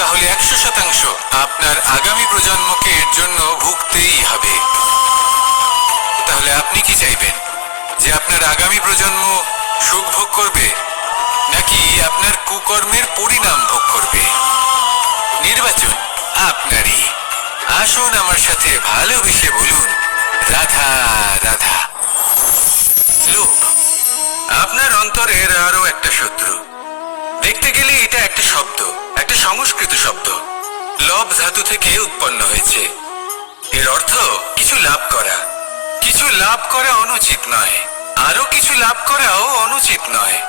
তাহলে একশো শতাংশ আপনার আগামী প্রজন্মকে এর জন্য ভুগতেই হবে। তাহলে আপনি কি চাইবেন? যে আপনার আগামী প্রজন্ম সুখ ভোগ করবে, নাকি আপনার কুকর্মের পরিণাম ভোগ করবে? নির্বাচন আপনারই। আসুন আমার সাথে ভালোবেসে বলুন, রাধা রাধা। লোভ, আপনার অন্তরের আরও একটা শত্রু। দেখতে গেলে এটা একটা শব্দ। একটা সংস্কৃত শব্দ। লব ধাতু থেকে উৎপন্ন হয়েছে। এর অর্থ, কিছু লাভ করা। কিছু লাভ করা অনুচিত নয়। আরও কিছু লাভ করাও অনুচিত নয়।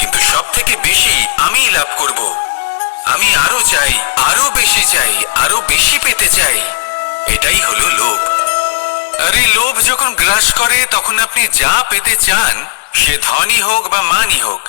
কিন্তু সব থেকে বেশি আমিই লাভ করব। আমি আরও চাই আরও বেশি চাই আরও বেশি পেতে চাই। এটাই হলো লোভ। আর এই লোভ যখন গ্রাস করে, তখন আপনি যা পেতে চান, সে ধনই হোক বা মানই হোক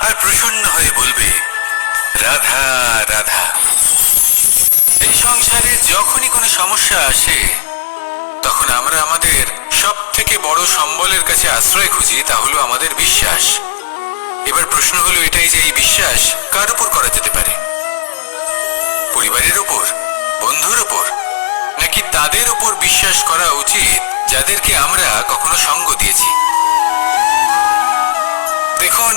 আর প্রসন্ন হয়ে বলবে, রাধা রাধা। এই সংসারে যখনই কোনো সমস্যা আসে, তখন আমরা আমাদের সব থেকে বড় সম্বলের কাছে আশ্রয় খুঁজি, তা হলো আমাদের বিশ্বাস। এবার প্রশ্ন হলো এটাই যে এই বিশ্বাস কার উপর করা যেতে পারে? পরিবারের উপর? বন্ধুর উপর? নাকি তাদের উপর বিশ্বাস করা উচিত, যাদেরকে আমরা কখনো সঙ্গ দিয়েছি? দেখুন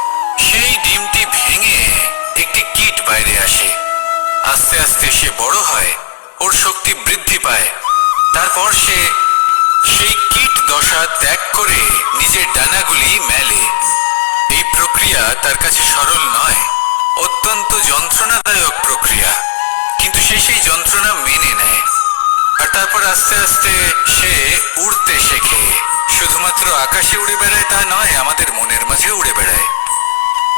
সেই ডিমটি ভেঙে একটি কীট বাইরে আসে। আস্তে আস্তে সে বড় হয়, ওর শক্তি বৃদ্ধি পায়। তারপর সে সেই কীট দশা ত্যাগ করে নিজের ডানাগুলি মেলে। এই প্রক্রিয়া তার কাছে সরল নয়, অত্যন্ত যন্ত্রণাদায়ক প্রক্রিয়া, কিন্তু সে সেই যন্ত্রণা মেনে নেয়। আর তারপর আস্তে আস্তে সে উড়তে শেখে। শুধুমাত্র আকাশে উড়ে বেড়ায় তা নয়, আমাদের মনের মাঝে উড়ে বেড়ায়।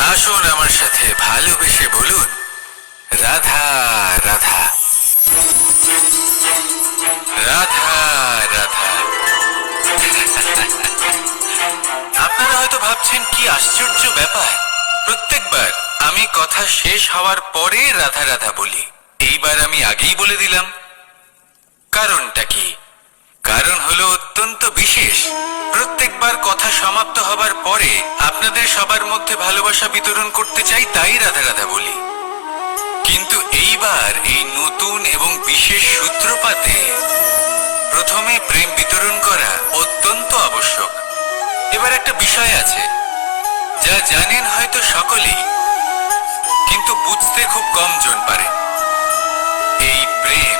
আসুন আমার সাথে ভালোবেসে বলুন, রাধা রাধা। রাধা রাধা। আপনারা হয়তো ভাবছেন কি আশ্চর্য ব্যাপার। প্রত্যেকবার আমি কথা শেষ হওয়ার পরে রাধা রাধা বলি। এইবার আমি আগেই বলে দিলাম। কারণটা কি? কারণ হলো অত্যন্ত বিশেষ। প্রত্যেকবার কথা সমাপ্ত হবার পরে আপনাদের সবার মধ্যে ভালোবাসা বিতরণ করতে চাই তাই রাধা রাধা বলি। কিন্তু এইবার এই নতুন এবং বিশেষ সূত্রপাতে প্রথমে প্রেম বিতরণ করা অত্যন্ত আবশ্যক। এবার একটা বিষয় আছে, যা জানেন হয়তো সকলেই, কিন্তু বুঝতে খুব কম জন পারে। এই প্রেম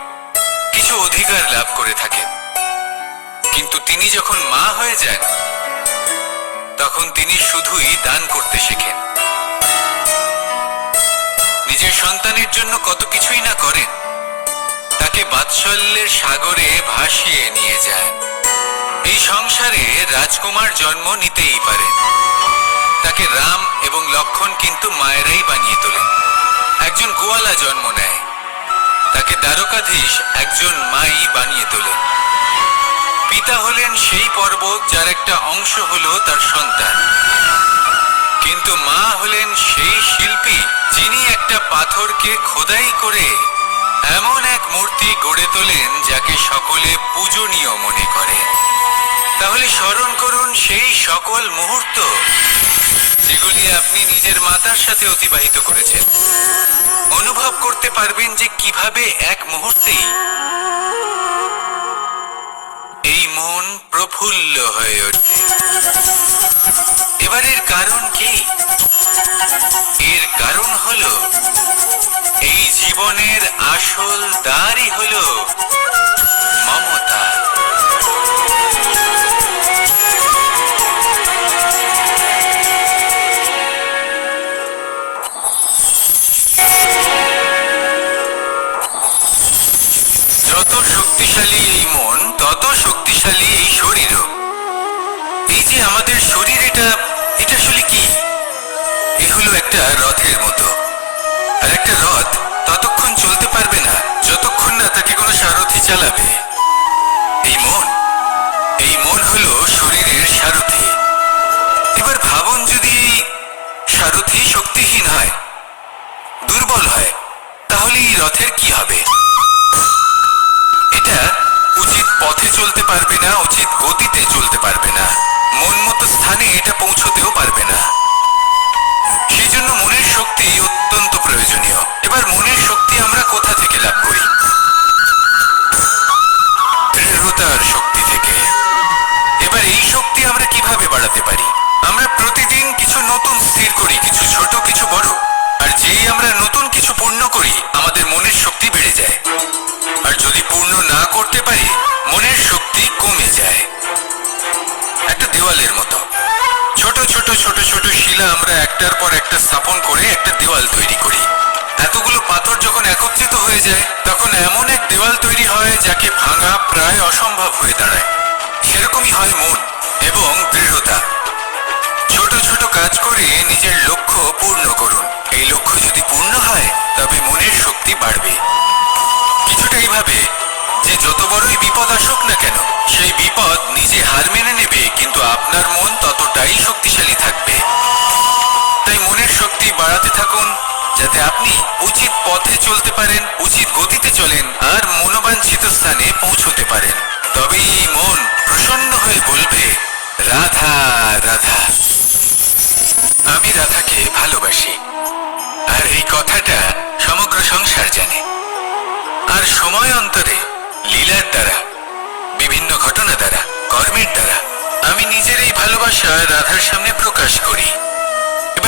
কিছু অধিকার লাভ করে থাকেন। কিন্তু তিনি যখন মা হয়ে যান, তখন তিনি শুধুই দান করতে শেখেন। নিজের সন্তানের জন্য কত কিছুই না করেন, তাকে বাৎসল্যের সাগরে ভাসিয়ে নিয়ে যায়। এই সংসারে রাজকুমার জন্ম নিতেই পারেন তাকে রাম এবং লক্ষণ কিন্তু মায়েরাই বানিয়ে তোলেন। একজন গোয়ালা জন্ম নেয়। তাকে দ্বারকাধীশ একজন মাই বানিয়ে তোলেন। পিতা হলেন সেই পর্বত যার একটা অংশ হলো তার সন্তান। কিন্তু মা হলেন সেই শিল্পী যিনি একটা পাথরকে খোদাই করে এমন এক মূর্তি গড়ে তোলেন যাকে সকলে পূজনীয় মনে করে। তাহলে স্মরণ করুন সেই সকল মুহূর্ত। যেগুলি আপনি নিজের মাতার সাথে অতিবাহিত করেছেন। অনুভব করতে পারবেন যে কীভাবে এক মুহূর্তেই এই মন প্রফুল্ল হয়ে ওঠে। এবার এর কারণ কি? এর কারণ হলো, এই জীবনের আসল দ্বারই হলো চালাবে এই মন এই মন হলো শরীরের সারথি। এবার ভাবন যদি এই সারথি শক্তিহীন হয়, দুর্বল হয়, তাহলে এই রথের কি হবে? এটা উচিত পথে চলতে পারবে না, উচিত গতিতে চলতে পারবে একটার পর একটা স্থাপন করে একটা দেওয়াল তৈরি করি। এতগুলো পাথর যখন একত্রিত হয়ে যায়, তখন এমন এক দেওয়াল তৈরি হয় যাকে ভাঙা প্রায় অসম্ভব হয়ে দাঁড়ায়। সেরকমই হয় মন এবং দৃঢ়তা। ছোট ছোট কাজ করে নিজের লক্ষ্য পূর্ণ করুন। এই লক্ষ্য যদি পূর্ণ হয়, তবে মনের শক্তি বাড়বে। কিছুটা এইভাবে যে যত বড়ই বিপদ আসুক না কেন, সেই বিপদ নিজে হার মেনে নেবে, কিন্তু আপনার মন ততটাই শক্তিশালী থাকবে। মনের শক্তি বাড়াতে থাকুন, যাতে আপনি উচিত পথে চলতে পারেন, উচিত গতিতে চলেন আর মনোবাঞ্ছিত স্থানে পৌঁছতে পারেন। তবেই মন প্রসন্ন হয়ে বলবে, রাধা রাধা। আমি রাধাকে ভালোবাসি। আর এই কথাটা সমগ্র সংসার জানে। আর সময় অন্তরে লীলার দ্বারা, বিভিন্ন ঘটনা দ্বারা, কর্মের দ্বারা, আমি নিজের এই ভালোবাসা রাধার সামনে প্রকাশ করি।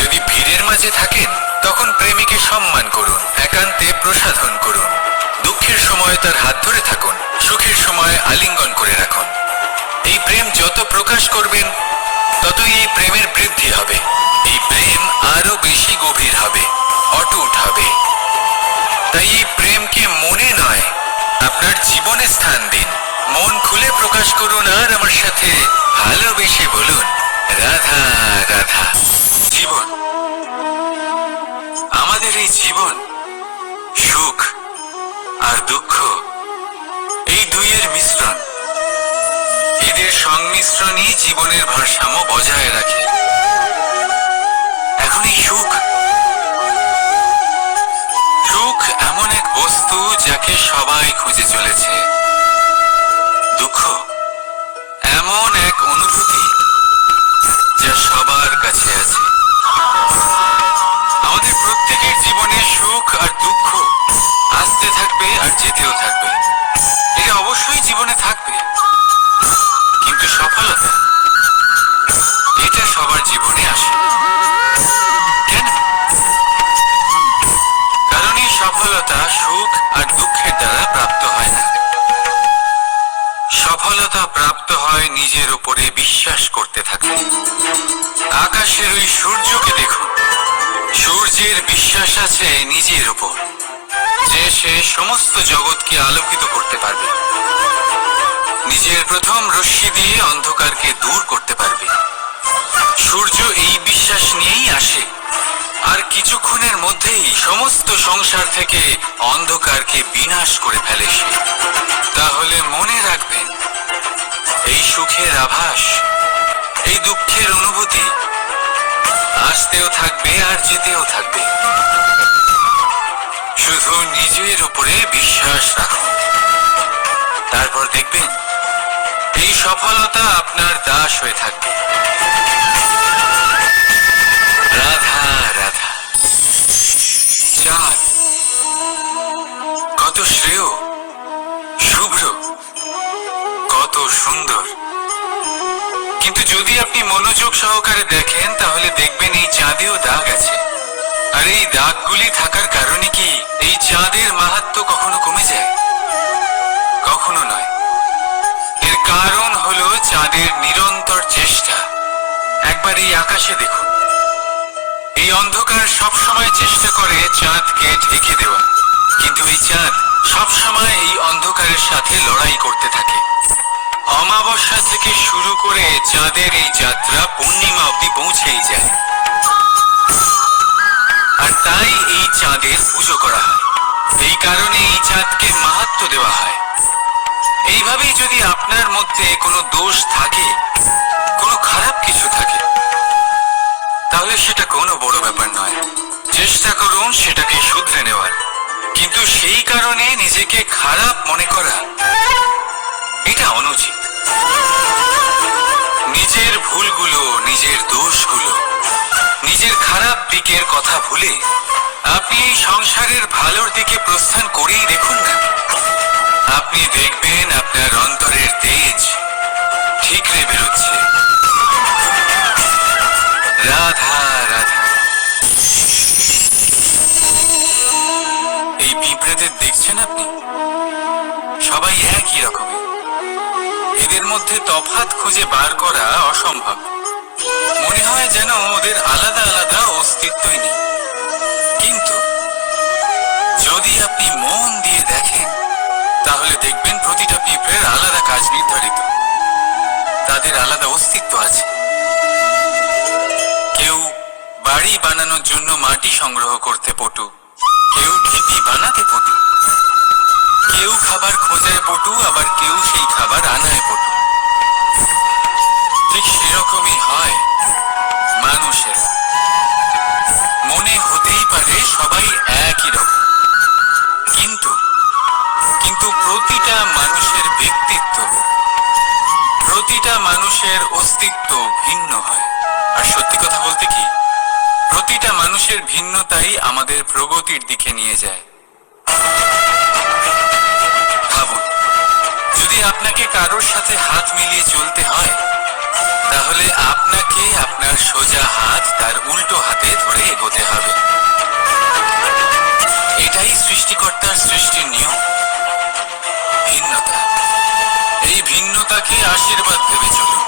যদি ভিড়ের মাঝে থাকেন, তখন প্রেমিকে সম্মান করুন, একান্তে প্রসাধন করুন। দুঃখের সময় তার হাত ধরে থাকুন, সুখের সময় আলিঙ্গন করে রাখুন। এই প্রেম যত প্রকাশ করবেন, ততই এই প্রেমের বৃদ্ধি হবে। এই প্রেম আরও বেশি গভীর হবে, অটুট হবে। তাই এই প্রেমকে মনে নয়, আপনার জীবনে স্থান দিন। মন খুলে প্রকাশ করুন আর আমার সাথে ভালোবেসে বলুন, রাধা রাধা। এই জীবন, সুখ আর দুঃখ, এই দুইয়ের মিশ্রণ। এদের সংমিশ্রণই জীবনের ভারসাম্য বজায় রাখে। এখন এই সুখ সুখ এমন এক বস্তু যাকে সবাই খুঁজে চলেছে। দুঃখ এমন এক অনুভূতি যেতেও থাকবে। এটা অবশ্যই জীবনে থাকবে। কিন্তু সফলতা, এটা সবার জীবনে আসে। কেন? কারণ এই সফলতা সুখ আর দুঃখের দ্বারা প্রাপ্ত হয় না। সফলতা প্রাপ্ত হয় নিজের উপরে বিশ্বাস করতে থাকলে। আকাশের ওই সূর্যকে দেখুন। সূর্যের বিশ্বাস আছে নিজের উপর। যে সে সমস্ত জগৎকে আলোকিত করতে পারবে। নিজের প্রথম রশ্মি দিয়ে অন্ধকারকে দূর করতে পারবে। সূর্য এই বিশ্বাস নিয়েই আসে। আর কিছুক্ষণের মধ্যেই সমস্ত সংসার থেকে অন্ধকারকে বিনাশ করে ফেলে সে। তাহলে মনে রাখবেন, এই সুখের আভাস, এই দুঃখের অনুভূতি, আসতেও থাকবে আর যেতেও থাকবে। শুধু নিজের উপরে বিশ্বাস রাখুন তারপর দেখবেন, এই সফলতা আপনার দাস হয়ে থাকবে। রাধা রাধা। চাঁদ, কত শ্রেয়, শুভ্র, কত সুন্দর। কিন্তু যদি আপনি মনোযোগ সহকারে দেখেন, তাহলে দেখবেন এই চাঁদেও দাগ আর এই দাগগুলি থাকার কারণে কি এই চাঁদের মাহাত্ম কখনো কমে যায়? কখনো নয়। এর কারণ হলো চাঁদের নিরন্তর চেষ্টা। একবার এই আকাশে দেখুন। এই অন্ধকার সবসময় চেষ্টা করে চাঁদকে ঢেকে দেওয়া। কিন্তু এই চাঁদ সবসময় এই অন্ধকারের সাথে লড়াই করতে থাকে। অমাবস্যা থেকে শুরু করে চাঁদের এই যাত্রা পূর্ণিমা অব্দি পৌঁছেই যায়। তাই এই চাঁদের পুজো করা হয়। এই কারণে এই চাঁদকে মাহাত্ম দেওয়া হয়। এইভাবেই যদি আপনার মধ্যে কোনো দোষ থাকে, কোনো খারাপ কিছু থাকে, তাহলে সেটা কোনো বড় ব্যাপার নয়। চেষ্টা করুন সেটাকে শুধরে নেওয়ার। কিন্তু সেই কারণে নিজেকে খারাপ মনে করা, এটা অনুচিত। নিজের ভুলগুলো, নিজের দোষগুলো, নিজের খারাপ দিকের কথা ভুলে আপনি এই সংসারের ভালোর দিকে প্রস্থান করেই দেখুন না। আপনি দেখবেন আপনার অন্তরের তেজ ঠিকরে বেরোচ্ছে। রাধা রাধা। এই পিঁপড়েদের দেখছেন আপনি? সবাই একই রকমের এদের মধ্যে তফাৎ খুঁজে বার করা অসম্ভব। মনে হয় যেন ওদের আলাদা আলাদা অস্তিত্বই নেই। কিন্তু যদি আপনি মন দিয়ে দেখেন, তাহলে দেখবেন প্রতিটা পিঁপড়ের আলাদা কাজ নির্ধারিত। তাদের আলাদা অস্তিত্ব আছে। কেউ বাড়ি বানানোর জন্য মাটি সংগ্রহ করতে পটু, কেউ ঢেপি বানাতে পটু, কেউ খাবার খোঁজায় পটু, আবার কেউ সেই খাবার আনায় পটু। ঠিক সেরকমই হয় মানুষের। মনে হতেই পারে সবাই একই রকম। কিন্তু কিন্তু প্রতিটা মানুষের ব্যক্তিত্ব, প্রতিটা মানুষের অস্তিত্ব ভিন্ন হয়। আর সত্যি কথা বলতে কি, প্রতিটা মানুষের ভিন্নতাই আমাদের প্রগতির দিকে নিয়ে যায়। ভাবুন, যদি আপনাকে কারোর সাথে হাত মিলিয়ে চলতে হয় তাহলে আপনাকে আপনার সোজা হাত তার উল্টো হাতে ধরে এগোতে হবে। এটাই সৃষ্টিকর্তার সৃষ্টির নিয়ম। ভিন্নতা। এই ভিন্নতাকে আশীর্বাদ ভেবে চলুন।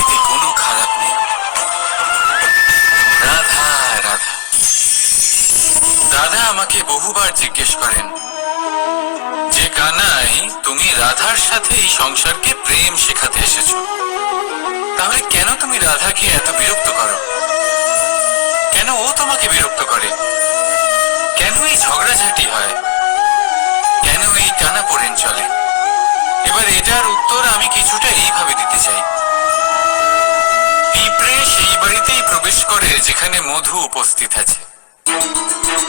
এতে কোনো খারাপ নেই। রাধা রাধা। দাদা আমাকে বহুবার জিজ্ঞেস করেন তুমি রাধার সাথে এই সংসারকে প্রেম শেখাতে এসেছ। তাহলে কেন তুমি রাধাকে এত বিরক্ত করো? কেন ও তোমাকে বিরক্ত করে? কেন এই ঝগড়াঝাটি হয়? কেন এই টানা পড়েন চলে? এবার এটার উত্তর আমি কিছুটা এইভাবে দিতে চাই। পিঁপড়ে সেই বাড়িতেই প্রবেশ করে যেখানে মধু উপস্থিত আছে।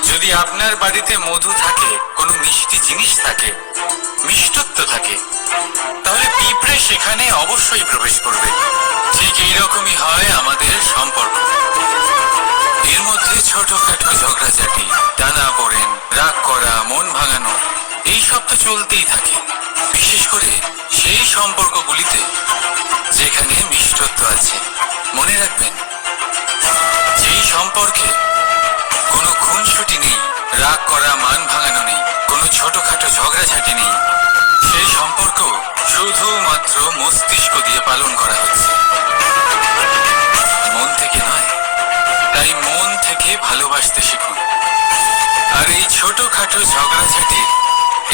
যদি আপনার বাড়িতে মধু থাকে, কোনো মিষ্টি জিনিস থাকে, মিষ্টত্ব থাকে, তাহলে পিঁপড়ে সেখানে অবশ্যই প্রবেশ করবে। ঠিক এইরকমই হয় আমাদের সম্পর্ক। এর মধ্যে ছোটখাটো ঝগড়াঝাটি, টানা পড়েন, রাগ করা, মন ভাঙানো এই সব তো চলতেই থাকে। বিশেষ করে সেই সম্পর্কগুলিতে যেখানে মিষ্টত্ব আছে। মনে রাখবেন, যেই সম্পর্কে কোনো খুনসুটি নেই, রাগ করা মান ভাঙানো নেই, কোনো ছোটখাটো ঝগড়াঝাটি নেই। সেই সম্পর্ক শুধুমাত্র মস্তিষ্ক দিয়ে পালন করা হচ্ছে। মন থেকে নয়, তাই মন থেকে ভালোবাসতে শিখুন। আর এই ছোটখাটো ঝগড়াঝাটির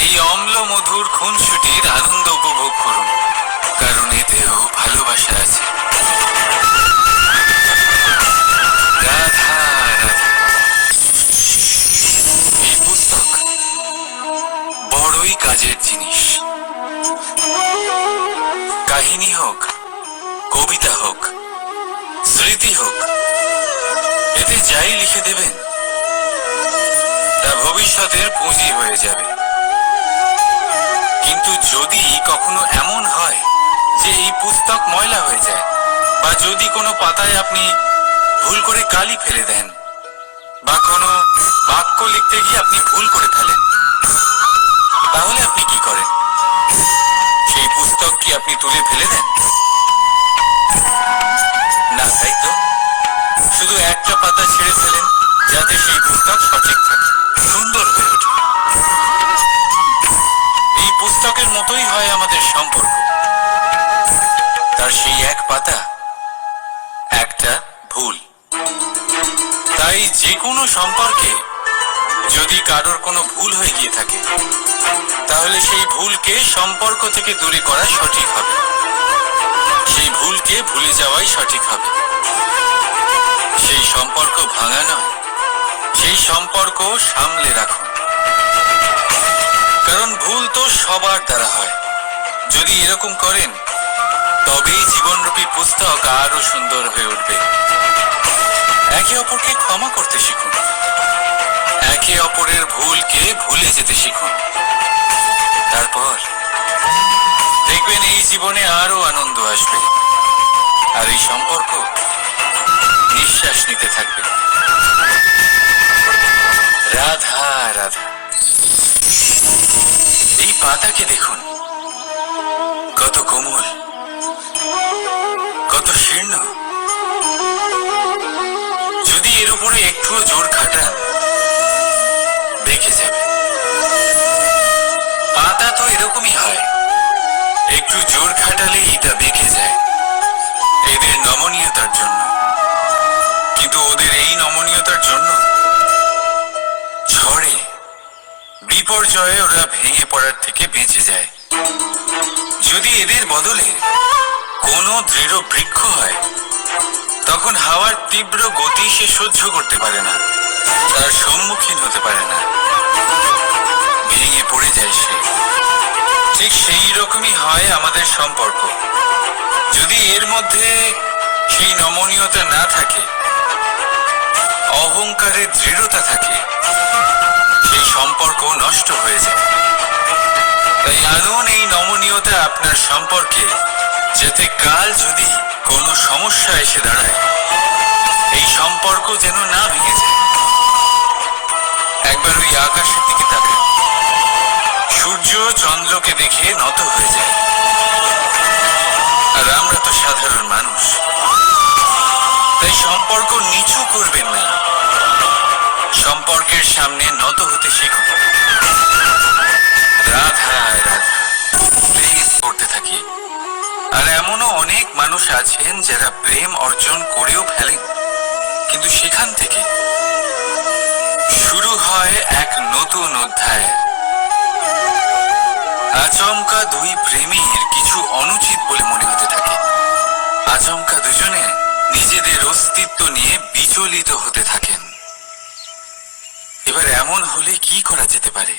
এই অম্ল মধুর খুনসুটির আনন্দ উপভোগ করুন, কারণ এতেও ভালোবাসা আছে। হোক, স্মৃতি হোক, এতে যাই লিখে দেবেন, তা ভবিষ্যতের পুঁজি হয়ে যাবে। কিন্তু যদি কখনো এমন হয় যে এই পুস্তক ময়লা হয়ে যায়, বা যদি কোনো পাতায় আপনি ভুল করে কালি ফেলে দেন, বা কোনো বাক্য লিখতে গিয়ে আপনি ভুল করে ফেলেন, তাহলে আপনি কি করেন? সেই পুস্তক কি আপনি তুলে ফেলে দেন? তাই শুধু একটা পাতা ছেড়ে ফেলেন, যাতে সেই পুস্তক সঠিক সুন্দর হয়ে ওঠে। এই পুস্তকের মতোই হয় আমাদের সম্পর্ক। তার সেই এক পাতা, একটা ভুল। তাই যে কোনো সম্পর্কে যদি কারোর কোনো ভুল হয়ে গিয়ে থাকে, তাহলে সেই ভুলকে সম্পর্ক থেকে দূরে করা সঠিক হবে। সেই ভুলকে ভুলে যাওয়াই সঠিক হবে। সম্পর্ক ভাঙা নয়, সেই সম্পর্ক সামলে রাখুন। কারণ ভুল তো সবার দ্বারা হয়। যদি এরকম করেন, তবেই জীবনরূপী পুস্তক আরও সুন্দর হয়ে উঠবে। একে অপরকে ক্ষমা করতে শিখুন। একে অপরের ভুলকে ভুলে যেতে শিখুন। তারপর দেখবেন এই জীবনে আরও আনন্দ আসবে। আর এই সম্পর্ক নিঃশ্বাস নিতে থাকবে। রাধা রাধা। এই পাতাকে দেখুন। কত কোমল, কত শীর্ণ। যদি এর উপরে একটুও জোর খাটান, দেখে যাবে। পাতা তো এরকমই হয়। একটু জোর খাটালেই এটা বেঁকে যায়। এদের নমনীয়তার জন্য। কিন্তু ওদের এই নমনীয়তার জন্য ঝড়ে, বিপর্যয়ে ওরা ভেঙে পড়ার থেকে বেঁচে যায়। যদি এদের বদলে কোনো দৃঢ় বৃক্ষ হয়, তখন হাওয়ার তীব্র গতি সে সহ্য করতে পারে না, তার সম্মুখীন হতে পারে না। ভেঙে পড়ে যায় সে। ঠিক সেই রকমই হয় আমাদের সম্পর্ক। যদি এর মধ্যে সেই নমনীয়তা না থাকে অহংকারের দৃঢ়তা থাকে, সেই সম্পর্ক নষ্ট হয়ে যায়। তাই আনুন এই নমনীয়তা আপনার সম্পর্কে, যাতে কাল যদি কোনো সমস্যা এসে দাঁড়ায়, এই সম্পর্ক যেন না ভেঙে যায়। একবার ওই আকাশের দিকে তাকান। সূর্য চন্দ্রকে দেখে নত হয়ে যায়। আর আমরা তো সাধারণ মানুষ। তাই সম্পর্ক নিচু করবেন না। সম্পর্কের সামনে নত হতে করতে থাকি। আর এমনও অনেক মানুষ আছেন যারা প্রেম অর্জন করেও ফেলেন। কিন্তু সেখান থেকে শুরু হয় এক নতুন অধ্যায়। আচমকা দুই প্রেমীর কিছু অনুচিত বলে মনে হতে থাকে। আচমকা দুজনে নিজেদের অস্তিত্ব নিয়ে বিচলিত হতে থাকেন। এবার এমন হলে কি করা যেতে পারে?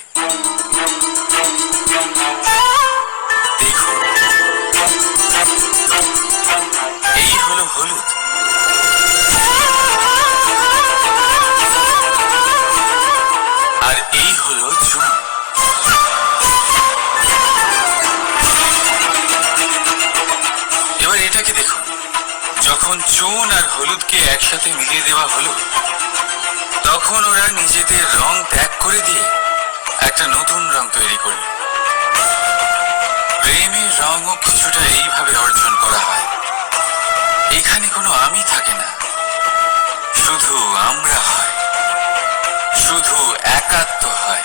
এই হলো হলুদ। আর এই হলো চুন। এবার এটাকে দেখুন। যখন চুন আর হলুদকে একসাথে মিলিয়ে দেওয়া হলো তখন ওরা নিজেদের রং ত্যাগ করে দিয়ে একটা নতুন রং তৈরি করল। প্রেমের রঙও কিছুটা এইভাবে অর্জন করা হয়। এখানে কোনো আমি থাকে না। শুধু আমরা হয়। শুধু একাত্ম হয়।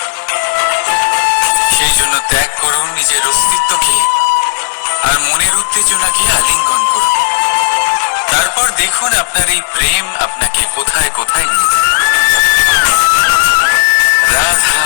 সেই জন্য ত্যাগ করুন নিজের অস্তিত্বকে আর মনের উত্তেজনাকে আলিঙ্গন করুন। তারপর দেখুন আপনার এই প্রেম আপনাকে কোথায় কোথায় নিয়ে যায় রাধা